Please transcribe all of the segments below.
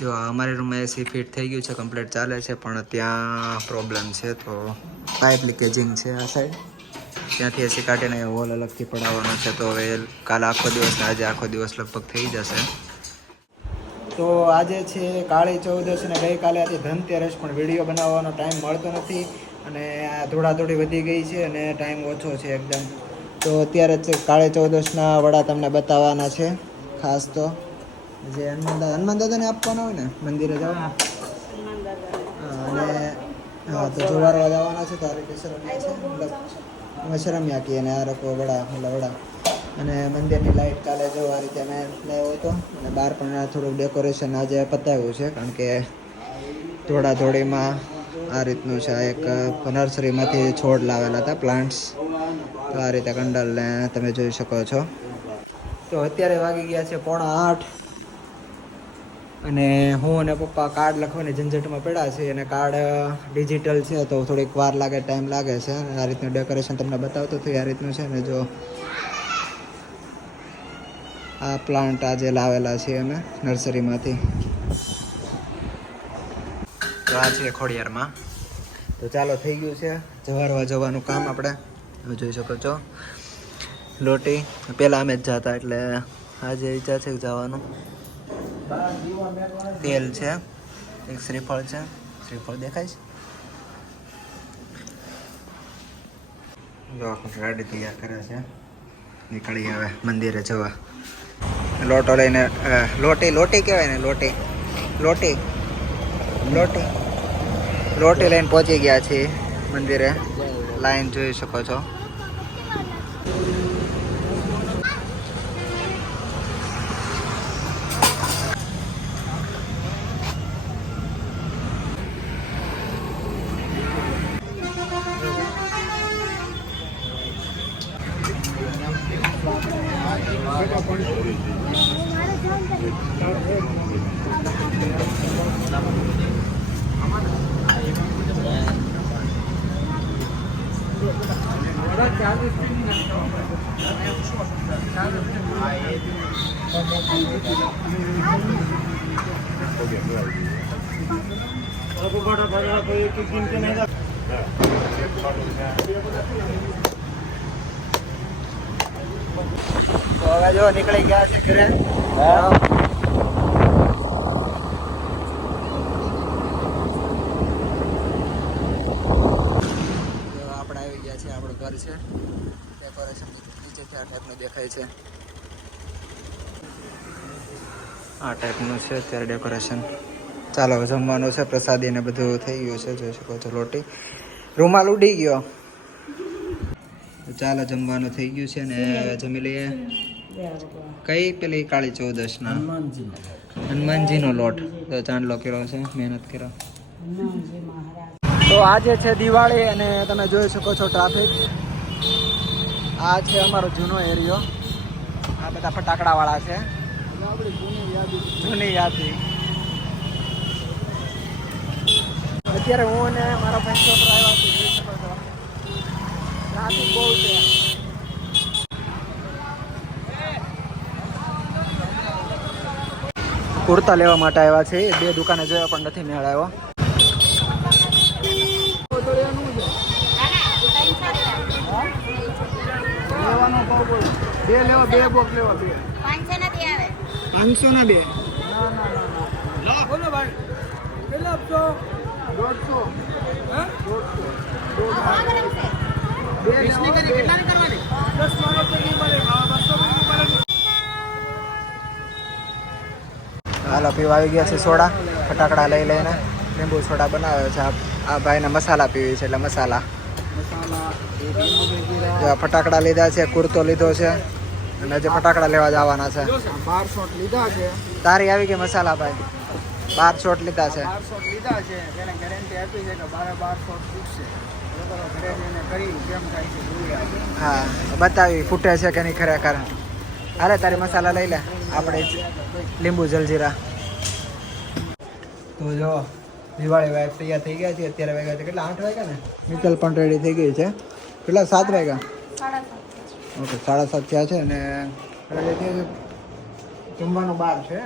જો અમારી રૂમમાં એસી ફિટ થઈ ગયું છે, કમ્પ્લીટ ચાલે છે, પણ ત્યાં પ્રોબ્લેમ છે. તો પાઇપ લીકેજિંગ છે આ સાઈડ, ત્યાંથી એસી કાઢીને હોલ અલગથી પડાવવાનો છે. તો હવે કાલ આખો દિવસ ને આજે આખો દિવસ લગભગ થઈ જશે. તો આજે છે કાળી ચૌદશ અને ગઈકાલે હતી ધનતેરસ, પણ વિડીયો બનાવવાનો ટાઈમ મળતો નથી અને દોડાદોડી વધી ગઈ છે અને ટાઈમ ઓછો છે એકદમ. તો અત્યારે જ કાળી ચૌદશના વડા તમને બતાવવાના છે. ખાસ તો જે હનુમાન દાદાને આપવાના હોય ને મંદિરે જાઓ, અને હા તો જોવારવા જવાના છે. તો આ રીતે શરમ્યા છે, મતલબ અમે શરમ્યા કહીએ ને આ લોકો વડા વડા. અને મંદિરની લાઈટ કાલે જો આ રીતે મેં લાવ્યો હતો, અને બહાર પણ થોડુંક ડેકોરેશન આજે પતાવ્યું છે, કારણ કે દોડાદોડીમાં આ રીતનું છે. એક નર્સરીમાંથી છોડ લાવેલા હતા, પ્લાન્ટ્સ. તો આ રીતે કંડલને તમે જોઈ શકો છો. તો અત્યારે વાગી ગયા છે 7:45 અને હું અને પપ્પા કાર્ડ લખવાની ઝંઝટમાં પડ્યા છે. અને કાર્ડ ડિજિટલ છે તો થોડીક વાર લાગે, ટાઈમ લાગે છે. આ રીતનું ડેકોરેશન તમને બતાવતો થયું આ રીતનું છે ને. જો આ પ્લાન્ટ આજે લાવેલા છીએ અમે નર્સરીમાંથી. તો આ છે ખોડિયારમાં. તો ચાલો થઈ ગયું છે જવારવા જવાનું કામ. આપણે જોઈ શકો છો લોટી. પહેલાં અમે જ જતા, એટલે આજે ઈચ્છા છે જવાનું. તેલ છે, એક શ્રીફળ છે, શ્રીફળ દેખાય છે. જો ગાડી તૈયાર કરે છે, નીકળી હવે મંદિરે જવા. લોટો લઈને લોટી કહેવાય ને, લોટી લઈને પહોંચી ગયા છીએ મંદિરે. લાઈન જોઈ શકો છો. તો હવે જો નીકળી ગયા છે ઘરે. આપણે આવી ગયા છે, આપણું ઘર છે. ડેકોરેશન નીચેથી આ ટાઈપનું દેખાય છે. આ ટાઈપનું છે અત્યારે ડેકોરેશન. ચાલો જમવાનું છે, પ્રસાદી ને બધું થઈ ગયું છે, જોઈ શકો છો. રોટી રૂમાલ ઉડી ગયો. ચાલો જમવાનું થઈ ગયું છે ને જમી લઈએ. કઈ પેલી કાળી ચૌદશ ના હનુમાનજીનો લોટ તો ચાંદલો કર્યો છે, મહેનત કર્યો. તો આજે છે દિવાળી અને તમે જોઈ શકો છો ટ્રાફિક. આ છે અમારો જૂનો એરિયો. આ બધા ફટાકડા વાળા છે, જૂની યાદી. અત્યારે હું અને મારો ફ્રેન્ડ છોકરો આવ્યા છે, જોઈ શકો છો. ટ્રાફિક બહુ છે. કુર્તા લેવા માટે આવ્યા છે. 2 દુકાને જોયા પણ નથી મેળ આવ્યો. બે લેવા, 2 બોક્સ લેવા, 2 500 ના 2. બોલો ભાઈ, કેટલા આપશો? 150. હાલો પીવા આવી ગયા છે સોડા. ફટાકડા લઈ લઈને લીંબુ સોડા બનાવે છે. આ ભાઈને મસાલા પીવી છે, એટલે મસાલા. ફટાકડા લીધા છે, કુર્તો લીધો છે, અને જે ફટાકડા લેવા જવાના છે. 12 શોટ લીધા છે. તારી આવી ગઈ મસાલા ભાઈ. 12 શોટ લીધા છે. 12 શોટ લીધા છે. એને ગેરંટી આપી છે કે 12 શોટ ફૂટશે. હા બતાવી ફૂટે છે કે નહીં ખરેખર. હાલે તારી મસાલા લઈ લે, આપણે લીંબુ જલજીરા. તો જો દિવાળી વાઇફ તૈયાર થઈ ગયા છે. અત્યારે વાગ્યા છે કેટલા? 8 વાગ્યા ને. મિત્તલ પણ રેડી થઈ ગઈ છે. કેટલા? 7 વાગ્યા. ઓકે 7:30 થયા છે અને રેડી થઈ છે. જમવાનું બહાર છે.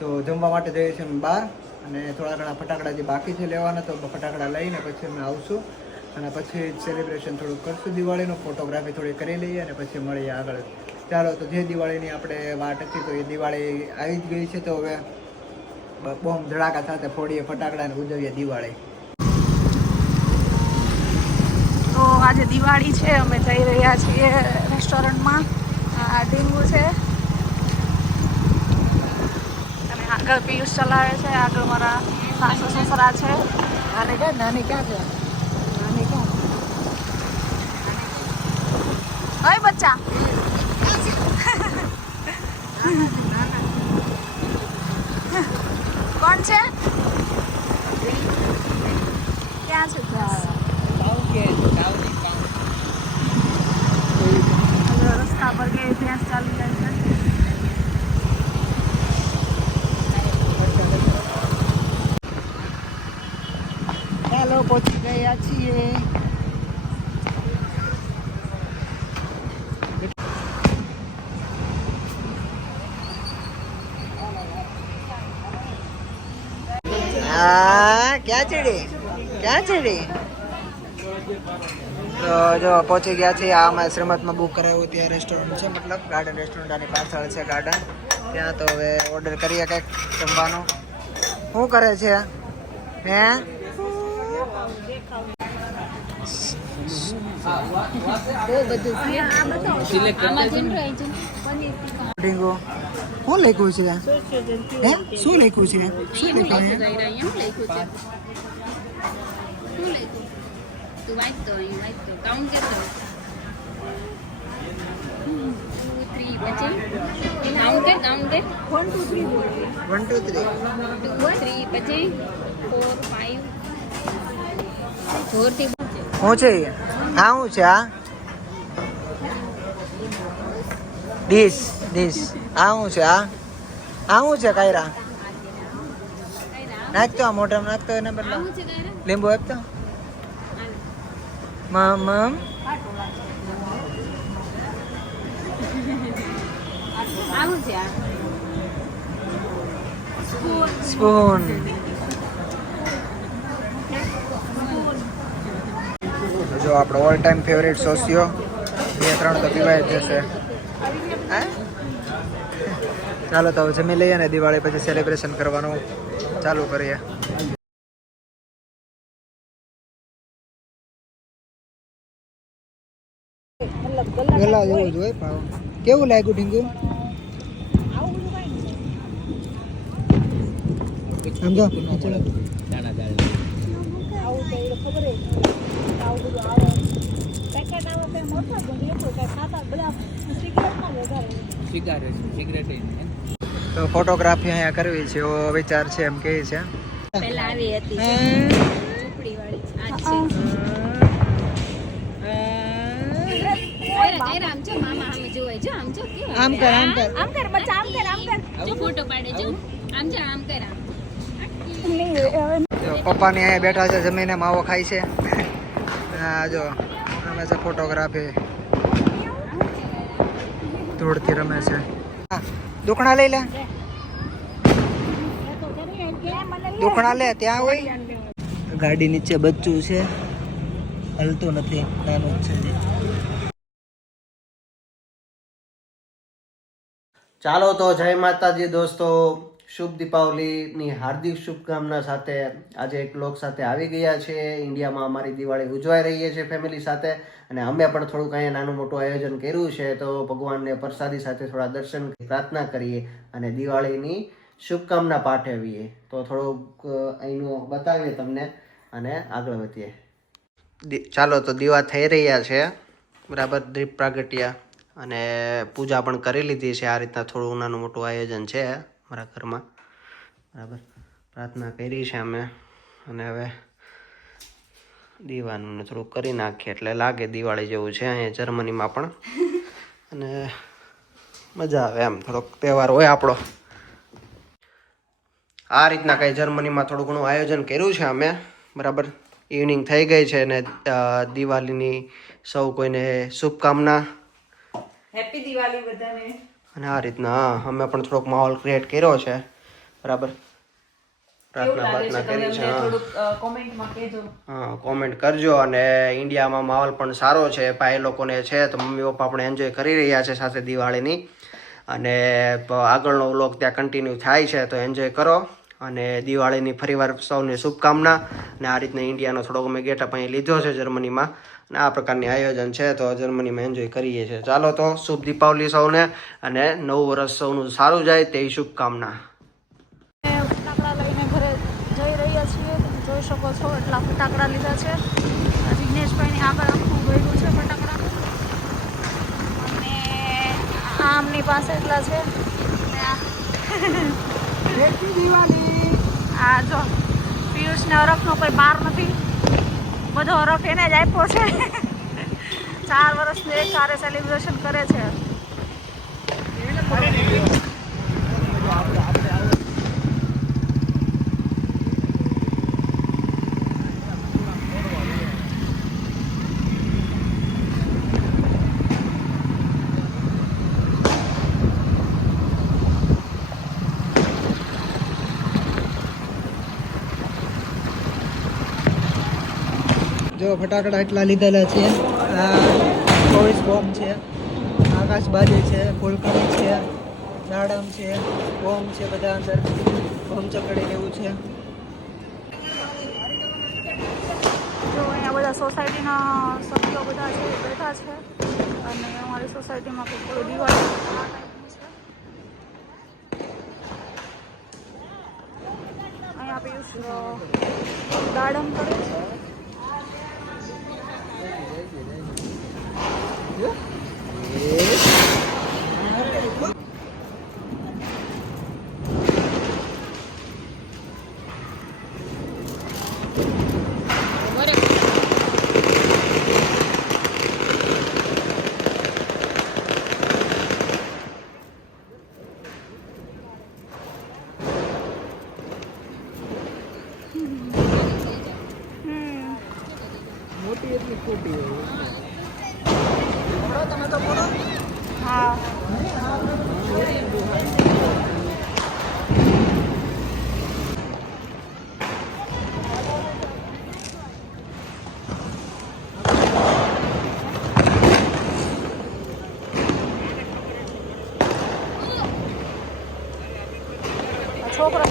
તો જમવા માટે જઈએ છીએ અમે બહાર, અને થોડા ઘણા ફટાકડા જે બાકી છે લેવાના, તો ફટાકડા લઈને પછી અમે આવશું અને પછી સેલિબ્રેશન થોડુંક કરશું દિવાળીનું, ફોટોગ્રાફી થોડી કરી લઈએ અને પછી મળીએ આગળ. ચાલો, તો જે દિવાળીની આપણે વાટ હતી તો એ દિવાળી આવી જ ગઈ છે, તો હવે બોમ્બ ધડાકા સાથે ફોડીએ ફટાકડા અને ઉજવીએ દિવાળી. તો આજે દિવાળી છે, અમે જઈ રહ્યા છીએ રેસ્ટોરન્ટમાં. આ ઢીંગુ છે અને આગળ પિયુષ ચલાવે છે, આગળ મારા સાસુ સસરા છે. નાની ક્યાં છે? નાની ક્યાં? ઓય બચ્ચા, કોણ છે? ક્યાં છે? રસ્તા પર કે ભેંસ ચાલી જાય છે. ચાલો, પહોંચી ગયા છીએ. ક્યાં ચડી? ક્યાં ચડી? તો જો પહોંચી ગયા છીએ. આ અમે શ્રીમતમાં બુક કરાવ્યું ત્યાં રેસ્ટોરન્ટ છે, મતલબ ગાર્ડન રેસ્ટોરન્ટ, આની પાછળ છે ગાર્ડન. ત્યાં તો હવે ઓર્ડર કરીએ કંઈક જમવાનું. શું કરે છે? હે ઢીંગો શું લખ્યું છે? હે શું લખ્યું છે? શું લખ્યું છે? તું વાંચ તો અહીં વાંચ તો કાઉન્ટ કરતો 2 3 પછી કાઉન્ટ કર 1 2 3 1 2 3 2 3 પછી 4 5 જોરથી બોલજે. શું છે? હા શું છે? આ ડીશ ડીશ. આ શું છે? આ શું છે? કાયરા નાખતો, આ મોઢામાં નાખતો એના બદલે આવું છે કાયરા લીંબુ આપતો. મમ આવું છે આ સ્પૂન. જો આપણો ઓલ ટાઈમ ફેવરેટ સોસિયો, 2-3 તો પીવાય જ જશે. ચાલો, તો હવે જમી લઈએ ને દિવાળી પછી સેલિબ્રેશન કરવાનું ચાલુ કરીએ. ગલા જેવું જ હોય ભાવ. કેવું લાગ્યું ઢીંગુ? સમજો તો ફોટોગ્રાફી અહીંયા કરવી છે એવો વિચાર છે, એમ કહે છે. પહેલા આવી હતી ઝૂંપડી વાળી આ છે કાયરા આમ જો મામા આમ જોવાય જો આમ જો કેવું આમ કર, આમ કર. આમ કર બચ્ચા, આમ કર, આમ કર. જો ફોટો પાડે જો આમ જો આમ કર આમ જો પપ્પાની અહીંયા બેઠા છે, જમીને માવો ખાય છે. હા જો રમે છે ફોટોગ્રાફી, ધૂળથી રમે છે. દુખણા લઈ લે, દુખણા લે, ત્યાં હોય. ગાડી નીચે બચ્ચું છે, હલતું નથી, નાનું જ છે. ચાલો, તો જય માતાજી દોસ્તો, શુભ દીપાવલીની હાર્દિક શુભકામના સાથે આજે એક બ્લોગ સાથે આવી ગયા છે. ઇન્ડિયામાં અમારી દિવાળી ઉજવાઈ રહી છે ફેમિલી સાથે, અને અમે પણ થોડુંક અહીંયા નાનું મોટું આયોજન કર્યું છે. તો ભગવાનને પ્રસાદી સાથે થોડા દર્શન પ્રાર્થના કરીએ અને દિવાળીની શુભકામના પાઠવીએ. તો થોડુંક અહીંનું બતાવીએ તમને અને આગળ વધીએ. ચાલો, તો દીવા થઈ રહ્યા છે બરાબર, દીપ પ્રાગટ્યા અને પૂજા પણ કરી લીધી છે. આ રીતના થોડું નાનું મોટું આયોજન છે મારા ઘરમાં બરાબર. પ્રાર્થના કરી છે અમે, અને હવે દીવાનું થોડુંક કરી નાખીએ એટલે લાગે દિવાળી જેવું છે અહીંયા જર્મનીમાં પણ, અને મજા આવે એમ, થોડોક તહેવાર હોય આપણો. આ રીતના કંઈ જર્મનીમાં થોડું ઘણું આયોજન કર્યું છે અમે બરાબર. ઇવનિંગ થઈ ગઈ છે અને દિવાળીની સૌ કોઈને શુભકામના, હેપી દિવાળી બધાને. અને આ રીતના અમે પણ થોડોક માહોલ ક્રિએટ કર્યો છે બરાબર. પ્રાર્થના પ્રાર્થના કરી છે. કોમેન્ટમાં કહેજો. હા, કોમેન્ટ કરજો. અને ઇન્ડિયામાં માહોલ પણ સારો છે, ભાઈ લોકોને છે, તો મમ્મી પપ્પા પણ એન્જોય કરી રહ્યા છે સાથે દિવાળીની. અને આગળનો વ્લોગ ત્યાં કન્ટિન્યુ થાય છે, તો એન્જોય કરો. અને દિવાળીની ફરીવાર સૌને શુભકામના. અને આ રીતના ઇન્ડિયાનો થોડોક અમે ગેટઅપ અહીં લીધો છે જર્મનીમાં, અને આ પ્રકારની આયોજન છે, તો જર્મનીમાં એન્જોય કરીએ છીએ. ચાલો તો શુભ દીપાવલી સૌને, અને નવું વર્ષ સૌનું સારું જાય તેવી શુભકામના. ફટાકડા લઈને ઘરે જઈ રહ્યા છીએ. તમે જોઈ શકો છો એટલા ફટાકડા લીધા છે. જિગ્નેશભાઈની આગળ આખું ભર્યું છે ફટાકડાનું. અને આમની પાસે એટલા છે. આ જો પિયુષને હરખનો કોઈ બાર નથી, બધો હરખ એને જ આપ્યો છે. 4 વર્ષનું એક સારે સેલિબ્રેશન કરે છે. જો ફટાકડા એટલા લીધેલા છે. આ 24 બોમ્બ છે, આકાશબાજી છે, ફૂલકડી છે, દાડમ છે, બોમ્બ છે, બધા અંદર બોમ્બ ચકડીને એવું છે. જો અહીંયા બધા સોસાયટીના સભ્યો બધા છે બેઠા છે. અને અમારી સોસાયટીમાં કોઈ કોઈ દિવાળી આ ટાઈપનું છે. અહીંયા પિયુષ દાડમ કરે છે. મોટી એટલી ખોટી હોય. તમે તો બોલો. હા, છોકરા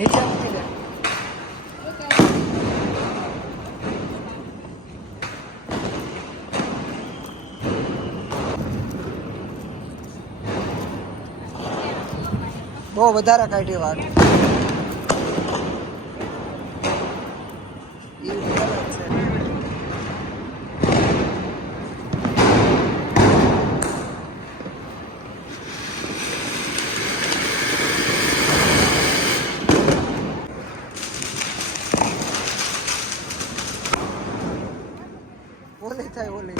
નીચે મૂકી દે. બહુ વધારે કાઢી વાત. ઓલી થાય ઓલી.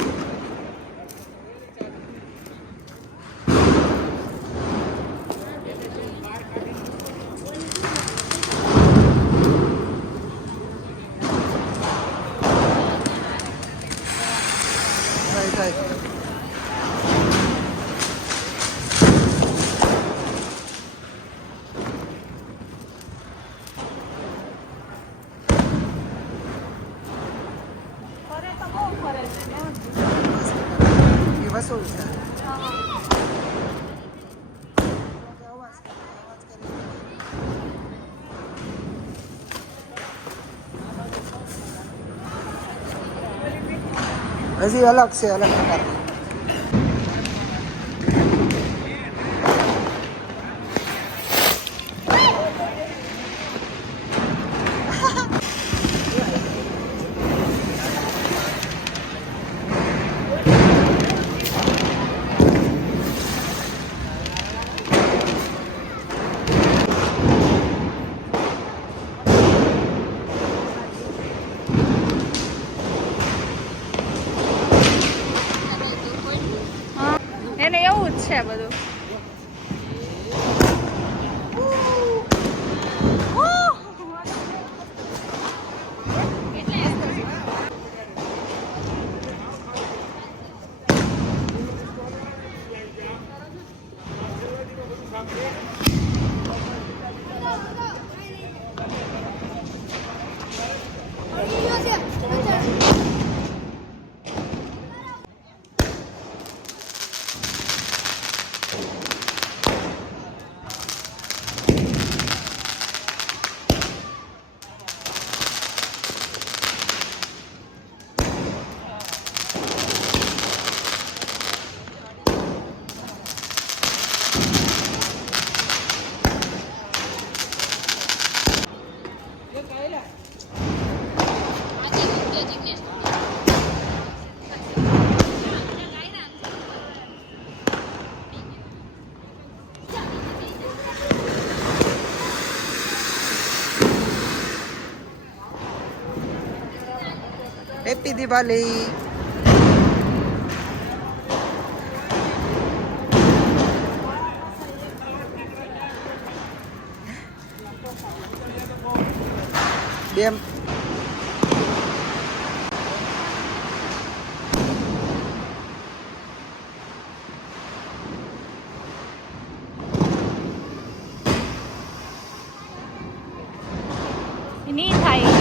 થાય. ફરે તો બહુ ફરે છે. એ વસૂલ છે. હજી અલગ છે, અલગ પ્રકારની. છે આ બધું. હેપી દિવાળી. કેમ નહીં થાય